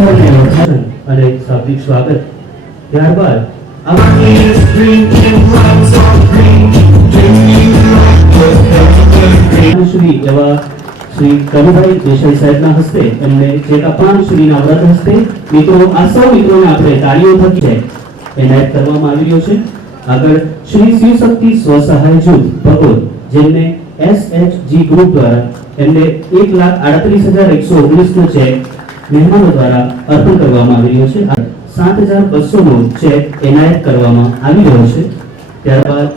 અને શાબ્દિક સ્વાગત ત્યારબાદ શ્રી એવા શ્રી કનુભાઈ દેસાઈ સાહેબના હસ્તે એમને ચેક અપાન શ્રીના વ્રત હસ્તે મિત્રો આ સૌ મિત્રોને આપણે તાળીઓ થકી છે એનાયત કરવામાં આવી રહ્યો છે। આગળ શ્રી શિવશક્તિ સ્વસહાય જૂથ ભગોળ જેમને SHG ગ્રુપ દ્વારા એમને 1,38,119 નો ચેક મહેમાનો દ્વારા અર્પણ કરવામાં આવી રહ્યો છે। 7,200 નો ચેક એનાયત કરવામાં આવી રહ્યો છે। ત્યારબાદ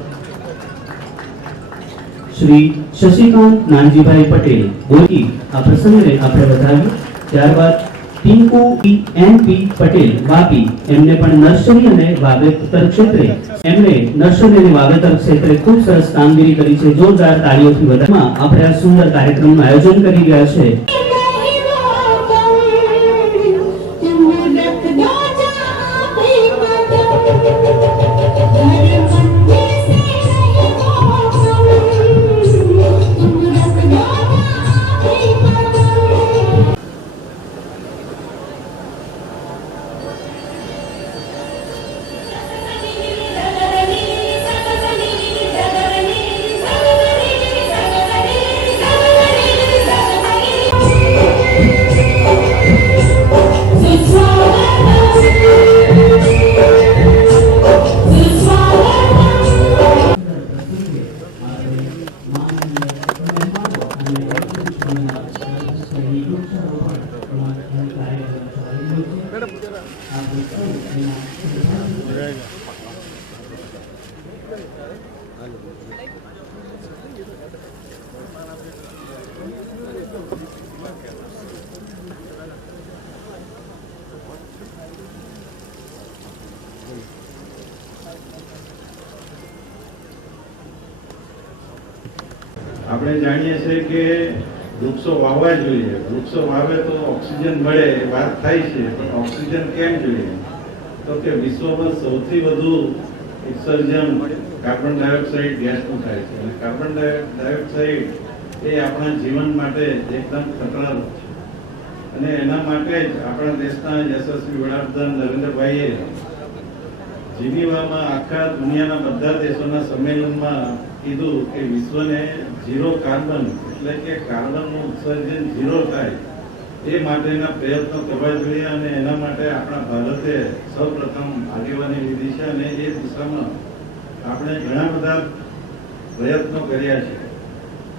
શ્રી શશિકાંત નાનજીભાઈ પટેલ બોલી આ પ્રસંગને આપણે વધાવીએ। ત્યારબાદ પિંકુ NP પટેલ વાપી એમને પણ નર્સરી અને વાવેતર ક્ષેત્રે એમને નર્સરી અને વાવેતર ક્ષેત્રે ખૂબ સરસ કામગીરી કરી છે। જોરદાર તાળીઓથી વધાવવામાં આપણે આ સુંદર કાર્યક્રમનું આયોજન કરી રહ્યા છે। આપણે જાણીએ છીએ કે વૃક્ષો વાવવા જોઈએ। વૃક્ષો વાવે તો ઓક્સિજન મળે એ વાત થાય છે, પણ ઓક્સિજન કેમ જોઈએ? તો કે વિશ્વમાં સૌથી વધુ ઉત્સર્જન કાર્બન ડાયોક્સાઇડ ગેસનું થાય છે અને કાર્બન ડાયોક્સાઇડ એ આપણા જીવન માટે એકદમ ખતરારૂપ છે અને એના માટે જ આપણા દેશના યશસ્વી વડાપ્રધાન નરેન્દ્રભાઈએ જીનીવામાં આખા દુનિયાના બધા દેશોના સંમેલનમાં કીધું કે વિશ્વને ઝીરો કાર્બન એટલે કે કાર્બનનું ઉત્સર્જન ઝીરો થાય એ માટેના પ્રયત્નો કરવા જોઈએ અને એના માટે આપણા ભારતે સૌપ્રથમ આગેવાની લીધી છે અને એ દિશામાં આપણે ઘણા બધા પ્રયત્નો કર્યા છે।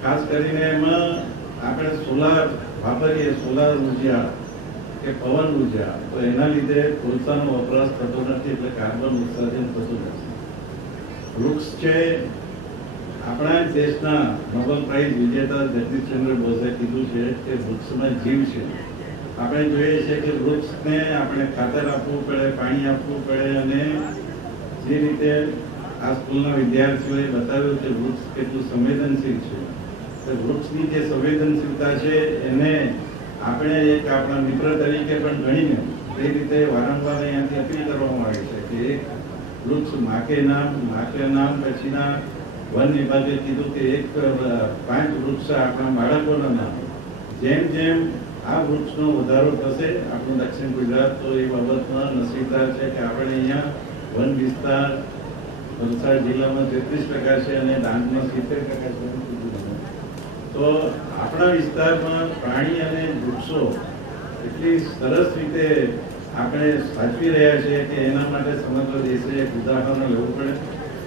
ખાસ કરીને એમાં આપણે સોલાર વાપરીએ, સોલાર ઉર્જા કે પવન ઉર્જા, તો એના લીધે કોલસાનો વપરાશ થતો નથી એટલે કાર્બન ઉત્સર્જન થતું નથી। વૃક્ષ છે આપણા દેશના નોબેલ પ્રાઇઝ વિજેતા જગદીશચંદ્ર બોઝે કીધું છે કે વૃક્ષમાં જીવ છે। આપણે જોઈએ છીએ કે વૃક્ષને આપણે ખાતર આપવું પડે, પાણી આપવું પડે અને જે રીતે આ સ્કૂલના વિદ્યાર્થીઓએ બતાવ્યું કે વૃક્ષ કેટલું સંવેદનશીલ છે, તો વૃક્ષની જે સંવેદનશીલતા છે એને આપણે એક આપણા મિત્ર તરીકે પણ ગણીને એ રીતે વારંવાર અહીંયાથી અપીલ કરવામાં આવી છે કે એક વૃક્ષ માકે નામ પછીના વન વિભાગે કીધું કે 5 વૃક્ષ આપણા બાળકોના નામ। જેમ જેમ આ વૃક્ષનો વધારો થશે આપણું દક્ષિણ ગુજરાત તો એ બાબતમાં નસીબદાર છે કે આપણે અહીંયા વન વિસ્તાર વલસાડ જિલ્લામાં 33% છે અને ડાંગમાં 70% છે। તો આપણા વિસ્તારમાં પ્રાણી અને વૃક્ષો એટલી સરસ રીતે આપણે સાચવી રહ્યા છીએ કે એના માટે સમગ્ર દેશે એક ઉદાહરણ લેવું પડે।